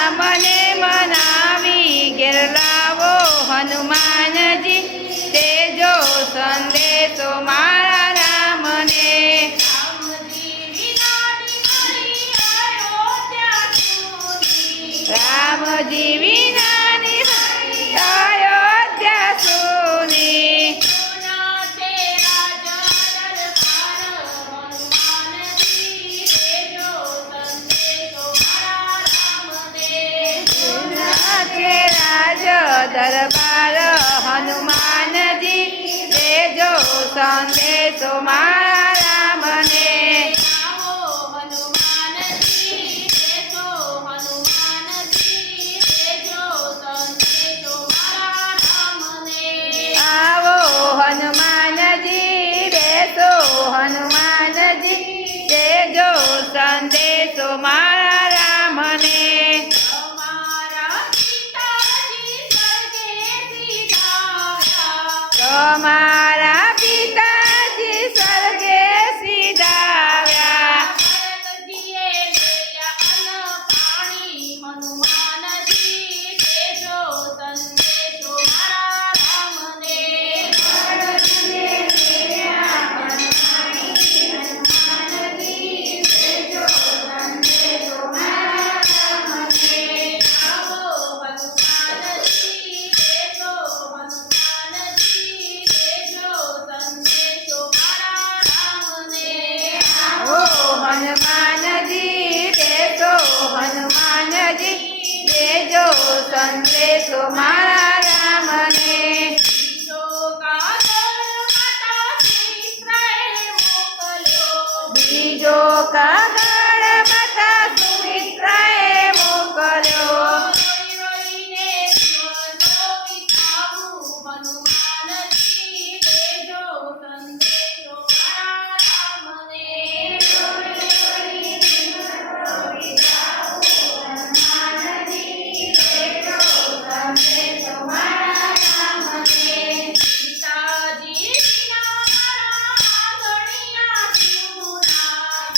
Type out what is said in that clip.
રામને મનાવી ઘેર લાવો હનુમાનજી તેજો સંદેશો મારા રામને રામજી વિનાની અયોધ્યા સુની રાજ દરબાર હનુમાનજી દેજો સંદેશો મારા રામને આવો હનુમાનજી બેસો હનુમાનજી દેજો સંદેશો મારા રામને તમારા પિતાજી સ્વર્ગે સીધાવ્યા હનુમાનજી દેજો હનુમાનજી દેજો સંદેશો મારા